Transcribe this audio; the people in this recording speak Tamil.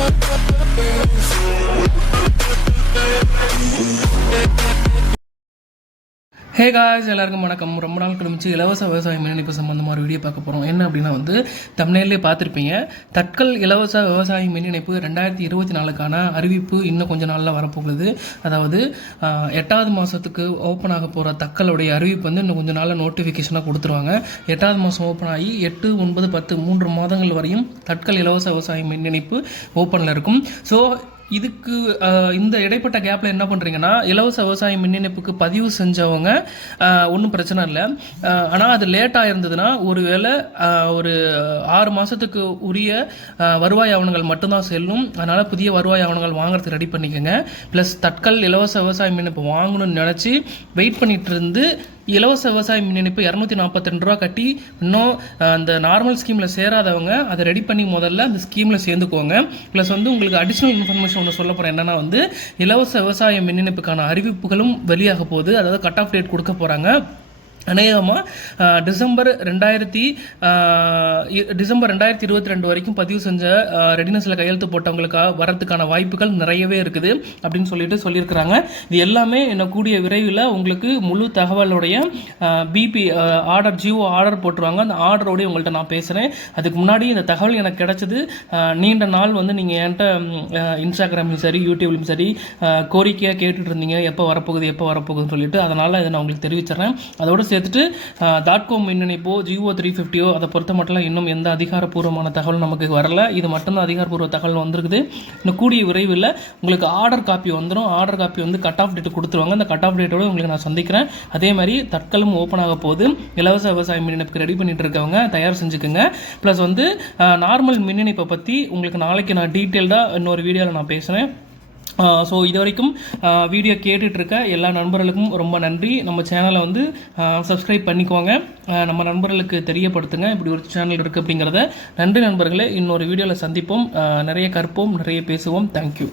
Dance. ஹே காய்ஸ் எல்லாருக்கும் வணக்கம். ரொம்ப நாள் கழிச்சு இலவச விவசாய மின்னிணைப்பு சம்மந்தமாக ஒரு வீடியோ பார்க்க போகிறோம் என்ன அப்படின்னா வந்து தமிழ்லேயே பார்த்துருப்பீங்க. தட்கல் இலவச விவசாய மின்னிணைப்பு ரெண்டாயிரத்தி இருபத்தி நாலுக்கான அறிவிப்பு இன்னும் கொஞ்ச நாளில் வரப்போகுது. அதாவது எட்டாவது மாதத்துக்கு ஓப்பன் ஆக போகிற தக்கலுடைய அறிவிப்பு வந்து இன்னும் கொஞ்சம் நாளில் நோட்டிஃபிகேஷனாக கொடுத்துருவாங்க. எட்டாவது மாதம் ஓப்பன் ஆகி எட்டு ஒன்பது பத்து மூன்று மாதங்கள் வரையும் தட்கல் இலவச விவசாய மின்னிணைப்பு ஓப்பனில் இருக்கும். ஸோ இதுக்கு இந்த இடைப்பட்ட கேப்பில் என்ன பண்ணுறீங்கன்னா இலவச விவசாய மின் இணைப்புக்கு பதிவு செஞ்சவங்க ஒன்றும் பிரச்சனை இல்லை. ஆனால் அது லேட்டாக இருந்ததுன்னா ஒருவேளை வேளை ஒரு ஆறு மாதத்துக்கு உரிய வருவாய் ஆவணங்கள் மட்டும்தான் செல்லும். அதனால் புதிய வருவாய் ஆவணங்கள் வாங்குறதுக்கு ரெடி பண்ணிக்கோங்க. ப்ளஸ் தட்கல் இலவச விவசாய மின் இணைப்பு வாங்கணும்னு நினச்சி வெயிட் பண்ணிகிட்டு இருந்து இலவச விவசாய மின் இணைப்பு இரநூத்தி நாற்பத்தி ரெண்டு ரூபா கட்டி இன்னும் அந்த நார்மல் ஸ்கீமில் சேராதவங்க அதை ரெடி பண்ணி முதல்ல அந்த ஸ்கீமில் சேர்ந்துக்கோங்க. ப்ளஸ் வந்து உங்களுக்கு அடிஷ்னல் இன்ஃபர்மேஷன் ஒன்று சொல்ல போகிறேன் என்னன்னா வந்து இலவச விவசாய மின் இணைப்புக்கான அறிவிப்புகளும் வெளியாக போகுது. அதாவது கட் ஆஃப் டேட் கொடுக்க போகிறாங்க அநேகமாக டிசம்பர் ரெண்டாயிரத்தி டிசம்பர் ரெண்டாயிரத்தி இருபத்தி ரெண்டு வரைக்கும் பதிவு செஞ்ச ரெடினஸில் கையெழுத்து போட்டவங்களுக்காக வரதுக்கான வாய்ப்புகள் நிறையவே இருக்குது அப்படின்னு சொல்லிட்டு சொல்லியிருக்கிறாங்க. இது எல்லாமே என்ன கூடிய விரைவில் உங்களுக்கு முழு தகவலுடைய பிபி ஆர்டர் ஜியோ ஆர்டர் போட்டுருவாங்க. அந்த ஆர்டரோடய உங்கள்கிட்ட நான் பேசுகிறேன் அதுக்கு முன்னாடி இந்த தகவல் எனக்கு கிடைச்சது. நீண்ட நாள் வந்து நீங்கள் என்கிட்ட இன்ஸ்டாகிராம்லையும் சரி யூடியூப்லையும் சரி கோரிக்கையாக கேட்டுட்டு இருந்தீங்க. எப்போ வரப்போகுது எப்போ வரப்போகுதுன்னு சொல்லிட்டு. அதனால் இதை நான் உங்களுக்கு தெரிவிச்சிடுறேன். அதோட சேர்த்துட்டு டாட் காம் மின்னணிப்போ ஜியோ த்ரீ ஃபிஃப்டியோ அதை பொறுத்த மட்டும் இன்னும் எந்த அதிகாரப்பூர்வமான தகவல் நமக்கு வரல. இது மட்டும்தான் அதிகாரப்பூர்வ தகவல் வந்திருக்குது. இன்னும் கூடிய விரைவில் உங்களுக்கு ஆர்டர் காப்பி வந்துடும் ஆர்டர் காப்பி வந்து கட் ஆஃப் டேட் கொடுத்துருவாங்க. அந்த கட் ஆஃப் டேட்டோட உங்களுக்கு நான் சந்திக்கிறேன். அதே மாதிரி தட்கலும் ஓப்பன் ஆக போது இலவச விவசாய மின்னிணைப்புக்கு ரெடி பண்ணிட்டு இருக்கவங்க தயார் செஞ்சுக்கோங்க. ப்ளஸ் வந்து நார்மல் மின் இணைப்பை பற்றி உங்களுக்கு நாளைக்கு நான் டீட்டெயில்டாக இன்னொரு வீடியோவில் நான் பேசுகிறேன் ஸோ இது வரைக்கும் வீடியோ கேட்டுட்ருக்க எல்லா நண்பர்களுக்கும் ரொம்ப நன்றி. நம்ம சேனலை வந்து சப்ஸ்கிரைப் பண்ணிக்கோங்க. நம்ம நண்பர்களுக்கு தெரியப்படுத்துங்க. இப்படி ஒரு சேனல் இருக்குது அப்படிங்கிறத. நன்றி நண்பர்களே. இன்னொரு வீடியோவில் சந்திப்போம். நிறைய கற்போம் நிறைய பேசுவோம். தேங்க்யூ